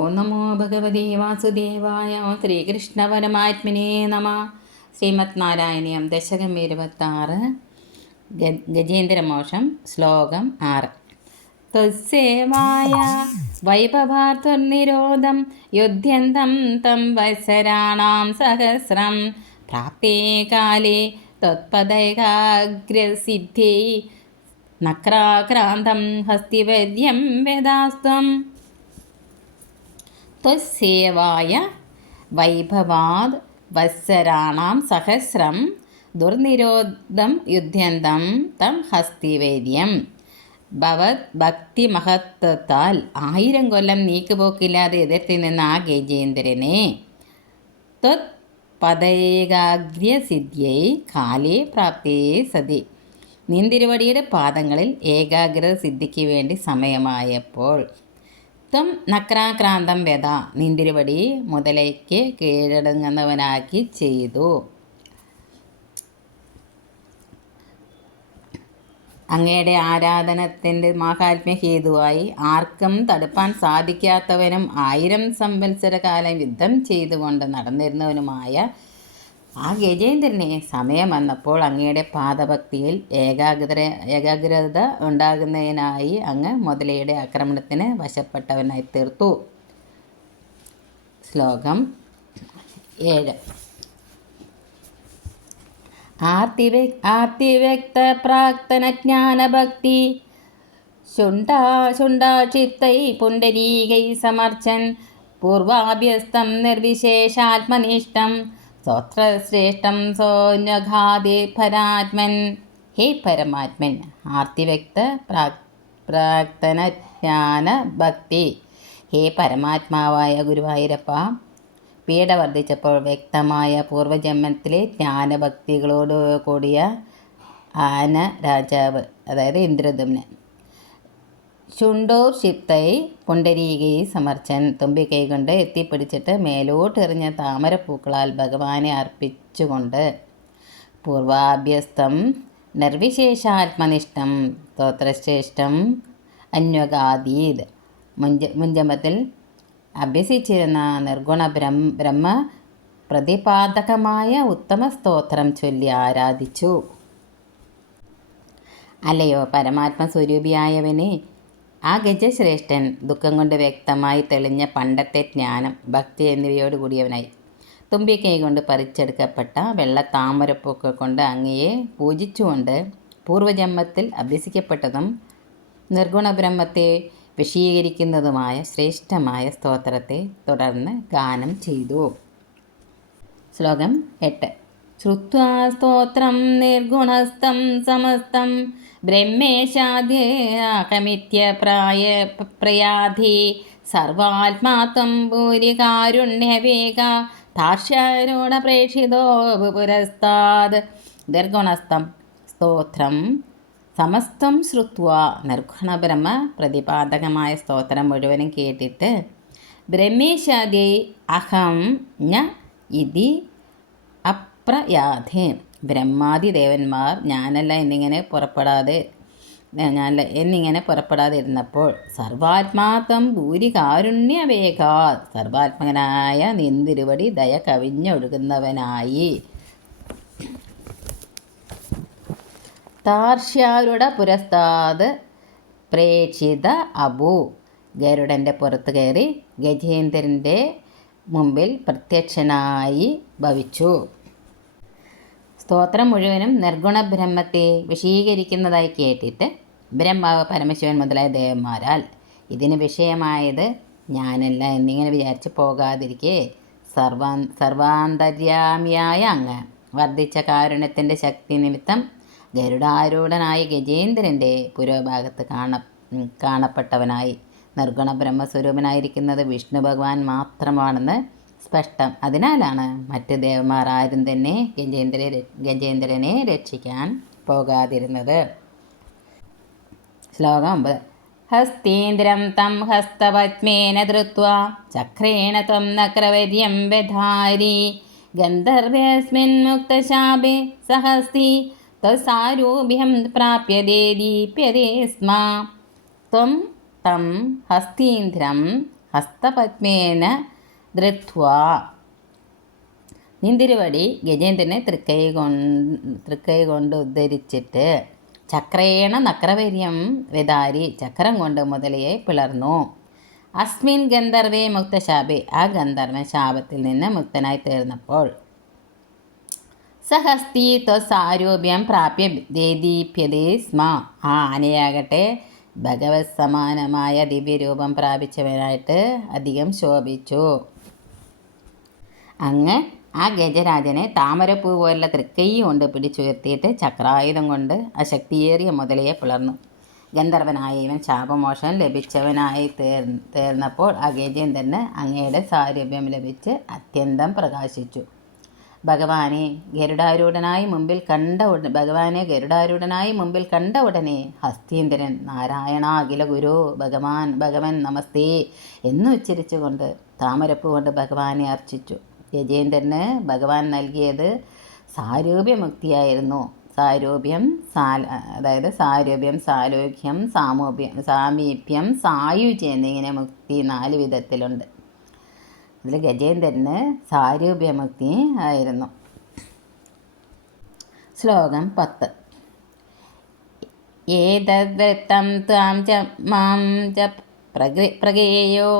ഓം നമോ ഭഗവതേ വാസുദേവായ. ഓം ശ്രീകൃഷ്ണ പരമാത്മനേ നമ. ശ്രീമദ് നാരായണീയം ദശകം 26 ഗജേന്ദ്രമോക്ഷം ശ്ലോകം 6. ത്വത്സേവായ വൈഭവാർത്തുർനിരോധം യുദ്ധ്യന്തം തം വത്സരാണാം സഹസ്രം പ്രാപ്തേ കാലേ ത്വത്പദൈകാഗ്രസിദ്ധ്യൈ നക്രാക്രാന്തം ഹസ്തിവര്യം വേദാസ്ത്വം. ത്വത്സേവായ വൈഭവാദ് വത്സരാണാം സഹസ്രം ദുർനിരോധം യുദ്ധ്യന്തം തം ഹസ്തിവേദ്യം. ഭവത് ഭക്തി മഹത്വത്താൽ 1000 കൊല്ലം നീക്കുപോക്കില്ലാതെ എതിർത്തി നിന്ന ആ ഗജേന്ദ്രനെ ത്വത് പദൈകാഗ്രസിദ്ധ്യൈ കാലേ പ്രാപ്തേ സതി. നിന്തിരുവടിയുടെ പാദങ്ങളിൽ ഏകാഗ്രത സിദ്ധിക്ക് വേണ്ടി സമയമായപ്പോൾ ത്വം നക്രാക്രാന്തം വ്യത, നിന്തിരുവടി മുതലേക്ക് കീഴടങ്ങുന്നവനാക്കി ചെയ്തു. അങ്ങയുടെ ആരാധനത്തിൻ്റെ മാഹാത്മ്യ ഹേതുവായി ആർക്കും തടുപ്പാൻ സാധിക്കാത്തവനും 1000 സംവത്സര കാലം യുദ്ധം ചെയ്തുകൊണ്ട് നടന്നിരുന്നവനുമായ ആ ഗജേന്ദ്രനെ സമയം വന്നപ്പോൾ അങ്ങയുടെ പാദഭക്തിയിൽ ഏകാഗ്രത ഉണ്ടാകുന്നതിനായി അങ്ങ് മുതലയുടെ ആക്രമണത്തിന് വശപ്പെട്ടവനായി തീർത്തു. ശ്ലോകം 7. ആർത്തിവ്യക്ത പ്രാക്തന ജ്ഞാനഭക്തി ശുണ്ഡാക്ഷിത്തൈ പുണ്ടരീകൈ സമർച്ചൻ പൂർവാഭ്യസ്തം നിർവിശേഷാത്മനിഷ്ഠം സ്തോത്രശ്രേഷ്ഠം സോന്യഘാതേ പരാത്മൻ. ഹേ പരമാത്മൻ, ആർത്തിവ്യക്ത പ്രാക്തന ജ്ഞാനഭക്തി. ഹേ പരമാത്മാവായ ഗുരുവായൂരപ്പ, പീഡ വർദ്ധിച്ചപ്പോൾ വ്യക്തമായ പൂർവജന്മത്തിലെ ജ്ഞാനഭക്തികളോട് കൂടിയ ആന രാജാവ്, അതായത് ഇന്ദ്രദുമ്നൻ, ശുണ്ടോർ ക്ഷിപ്തൈ പുണ്ടരീകൈ സമർച്ചൻ, തുമ്പിക്കൈ കൊണ്ട് എത്തിപ്പിടിച്ചിട്ട് മേലോട്ടെറിഞ്ഞ താമരപ്പൂക്കളാൽ ഭഗവാനെ അർപ്പിച്ചുകൊണ്ട് പൂർവാഭ്യസ്തം നിർവിശേഷാത്മനിഷ്ഠം സ്തോത്രശ്രേഷ്ഠം അന്വഗാദീത്, മുൻജന്മത്തിൽ അഭ്യസിച്ചിരുന്ന നിർഗുണ ബ്രഹ്മ പ്രതിപാദകമായ ഉത്തമ സ്തോത്രം ചൊല്ലി ആരാധിച്ചു. അല്ലയോ പരമാത്മസ്വരൂപിയായവനെ, ആ ഗജശ്രേഷ്ഠൻ ദുഃഖം കൊണ്ട് വ്യക്തമായി തെളിഞ്ഞ പണ്ടത്തെ ജ്ഞാനം, ഭക്തി എന്നിവയോട് കൂടിയവനായി തുമ്പിക്കൈ കൊണ്ട് പറിച്ചെടുക്കപ്പെട്ട വെള്ള താമരപ്പൂക്കൾ കൊണ്ട് അങ്ങയെ പൂജിച്ചുകൊണ്ട് പൂർവജന്മത്തിൽ അഭ്യസിക്കപ്പെട്ടതും നിർഗുണബ്രഹ്മത്തെ വശീകരിക്കുന്നതുമായ ശ്രേഷ്ഠമായ സ്തോത്രത്തെ തുടർന്ന് ഗാനം ചെയ്തു. ശ്ലോകം 8. ശ്രുത്വാ സ്തോത്രം നിർഗുണസ്ഥം സമസ്തം ബ്രഹ്മേശാദ്യകമിത്യ പ്രയാധി സർവാത്മാത്വം ഭൂരികാരുണ്യവേഗ താർഷ്യാരൂഢ പ്രേക്ഷിതോ പുരസ്താദ്. നിർഗുണസ്ഥം സ്തോത്രം സമസ്തം ശ്രുത്വ, നിർഗുണബ്രഹ്മ പ്രതിപാദകമായ സ്തോത്രം മുഴുവനും കേട്ടിട്ട് ബ്രഹ്മേശാദ്യൈ അഹം ന ഇതി അപ്രയാധേ, ബ്രഹ്മാദിദേവന്മാർ ഞാനല്ല എന്നിങ്ങനെ പുറപ്പെടാതിരുന്നപ്പോൾ സർവാത്മാത്വം ഭൂരികാരുണ്യവേഗാ, സർവാത്മകനായ നിന്തിരുവടി ദയ കവിഞ്ഞൊഴുകുന്നവനായി താർഷ്യാരുടെ പുരസ്താദ് പ്രേക്ഷിത അബു, ഗരുഡൻ്റെ പുറത്ത് കയറി ഗജേന്ദ്രൻ്റെ മുമ്പിൽ പ്രത്യക്ഷനായി ഭവിച്ചു. സ്തോത്രം മുഴുവനും നിർഗുണ ബ്രഹ്മത്തെ വശീകരിക്കുന്നതായി കേട്ടിട്ട് ബ്രഹ്മാവ്, പരമശിവൻ മുതലായ ദേവന്മാരാൽ ഇതിന് വിഷയമായത് ഞാനല്ല എന്നിങ്ങനെ വിചാരിച്ച് പോകാതിരിക്കെ സർവാന്തര്യാമിയായ അങ്ങ് വർദ്ധിച്ച കാരുണ്യത്തിൻ്റെ ശക്തി നിമിത്തം ഗരുഡാരൂഢനായ ഗജേന്ദ്രൻ്റെ പുരോഭാഗത്ത് കാണപ്പെട്ടവനായി നിർഗുണ ബ്രഹ്മസ്വരൂപനായിരിക്കുന്നത് വിഷ്ണു ഭഗവാൻ മാത്രമാണെന്ന് സ്പഷ്ടം. അതിനാലാണ് മറ്റ് ദേവന്മാർ ആരും തന്നെ ഗജേന്ദ്രനെ രക്ഷിക്കാൻ പോകാതിരുന്നത്. ശ്ലോകം 9. ഹസ്തീന്ദ്രം തം ഹസ്തപത്മേന ധൃത്വാ ചക്രേണ ത്വം നക്രവര്യം വ്യധാരി ഗന്ധർവ്യസ്മിൻ മുക്തശാപേ സഹസ്തി ത്വസാരൂപ്യം പ്രാപ്യതേ ദീപ്യതേ സ്മ. ത്വം തം ഹസ്തീന്ദ്രം ഹസ്തപത്മേന ധൃത്വാ. നിന്തിരുവടി ഗജേന്ദ്രനെ തൃക്കൈ കൊണ്ട് ഉദ്ധരിച്ചിട്ട് ചക്രേണ നക്രവര്യം വിതാരി, ചക്രം കൊണ്ട് മുതലയെ പിളർന്നു. അസ്മിൻ ഗന്ധർവേ മുക്തശാപേ, ആ ഗന്ധർവൻ ശാപത്തിൽ നിന്ന് മുക്തനായി തീർന്നപ്പോൾ സഹസ്തി ത്വസാരൂപ്യം പ്രാപ്യ ദേദീപ്യതേ സ്മ, ആ ആനയാകട്ടെ ഭഗവത് സമാനമായ ദിവ്യരൂപം പ്രാപിച്ചവനായിട്ട് അധികം ശോഭിച്ചു. അങ്ങ് ആ ഗജരാജനെ താമരപ്പൂ പോലുള്ള തൃക്കൈ കൊണ്ട് പിടിച്ചുയർത്തിയിട്ട് ചക്രായുധം കൊണ്ട് ആ ശക്തിയേറിയ മുതലയെ പിളർന്നു. ഗന്ധർവനായ ഇവൻ ശാപമോഷം ലഭിച്ചവനായി തീർന്നപ്പോൾ ആ ഗജേന്ദ്രന് അങ്ങയുടെ സാരൂപ്യം ലഭിച്ച് അത്യന്തം പ്രകാശിച്ചു. ഭഗവാനെ ഗരുഡാരൂഢനായി മുമ്പിൽ കണ്ട ഉടനെ ഹസ്തീന്ദ്രൻ നാരായണ അഖില ഗുരു ഭഗവൻ നമസ്തേ എന്ന് ഉച്ചരിച്ചുകൊണ്ട് താമരപ്പൂ കൊണ്ട് ഭഗവാനെ അർച്ചിച്ചു. ഗജേന്ദ്രന് ഭഗവാൻ നൽകിയത് സാരൂപ്യമുക്തിയായിരുന്നു. സാരൂപ്യം, സാലോക്യം, സാമീപ്യം, സായുജ്യം എന്നിങ്ങനെ മുക്തി 4 വിധത്തിലുണ്ട്. അതിൽ ഗജേന്ദ്രന് സാരൂപ്യമുക്തി ആയിരുന്നു. ശ്ലോകം 10. ഏതദ്വൃത്തം ത്വാം ച മാം ച പ്രഗേയോ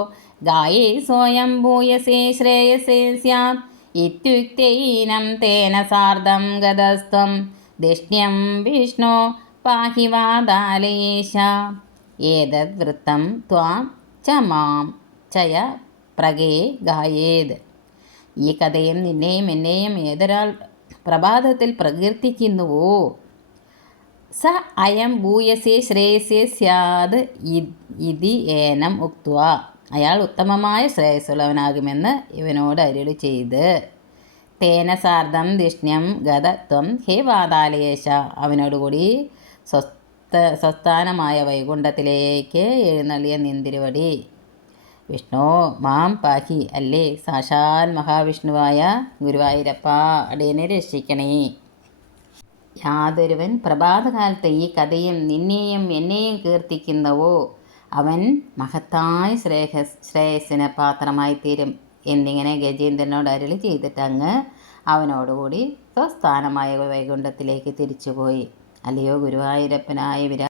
ഗായേ സ്വയം ഭൂയസേ ശ്രേയസേ സ്യാം ഇത്യുക്തൈനം തേന സാർദ്ധം ഗതസ്ത്വം ധിഷ്ണ്യം വിഷ്ണോ പാഹി വാതാലയേശ. ഏതദ്വൃത്തം ത്വാം ച മാം ചയ പ്രഗേ ഗായേത്, ഈ കഥയും നിന്നെയും എന്നെയും ഏതൊരാൾ പ്രഭാതത്തിൽ പ്രകീർത്തിക്കുന്നുവോ സ അയം ഭൂയസേ ശ്രേയസേ സ്യാത് ഇതി ഏനം ഉക്ത്വ, അയാൾ ഉത്തമമായ ശ്രേയസ്സുള്ളവനാകുമെന്ന് ഇവനോട് അരുളി ചെയ്ത്. തേന സാർദ്ധം ധിഷ്ണ്യം ഗത ത്വം ഹേ വാതാലയേശ, അവനോടുകൂടി സ്വസ്ഥാനമായ വൈകുണ്ഠത്തിലേക്ക് എഴുന്നള്ളിയ നിന്തിരുവടി വിഷ്ണു മാം പാഹി, അല്ലേ സാക്ഷാൽ മഹാവിഷ്ണുവായ ഗുരുവായൂരപ്പ അടിയനെ രക്ഷിക്കണേ. യാതൊരുവൻ പ്രഭാതകാലത്ത് ഈ കഥയും നിന്നെയും എന്നെയും കീർത്തിക്കുന്നവോ അവൻ മഹത്തായ ശ്രേയസ്സിന് പാത്രമായി തീരും എന്നിങ്ങനെ ഗജേന്ദ്രനോട് അരുളി ചെയ്തിട്ട് അങ്ങ് അവനോടുകൂടി സ്വസ്ഥാനമായ വൈകുണ്ഠത്തിലേക്ക് തിരിച്ചുപോയി. അല്ലയോ ഗുരുവായൂരപ്പനായ